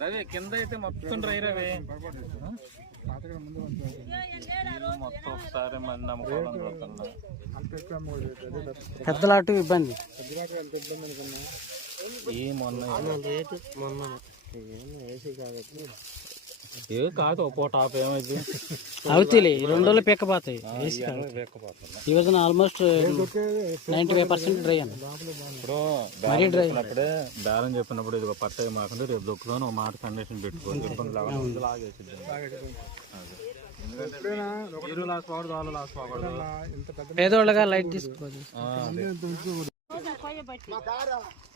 రవి కింద అయితే మొత్తం డ్రై రవి మొత్తం ఒకసారి మంది నమ్ముకోవాలనుకుంటున్నా. పెద్దలాటు ఇబ్బంది ఏ మొన్న ఏసీ కాబట్టి ఏ కాదు ఒక్కో టాప్ ఏమైంది అవుతాయి 2 రోజులు పెక్కపోతాయి. ఈ రోజున ఆల్మోస్ట్ 95% డ్రై అన్న. ఇప్పుడు మరీ డ్రై అప్పుడే బేరం చెప్పినప్పుడు ఇది పట్ట మాకుండా రేపు దొక్కుతాను ఒక మాట కండిషన్ పెట్టుకోండి. పేదోళ్ళగా లైట్ తీసుకోవాలి.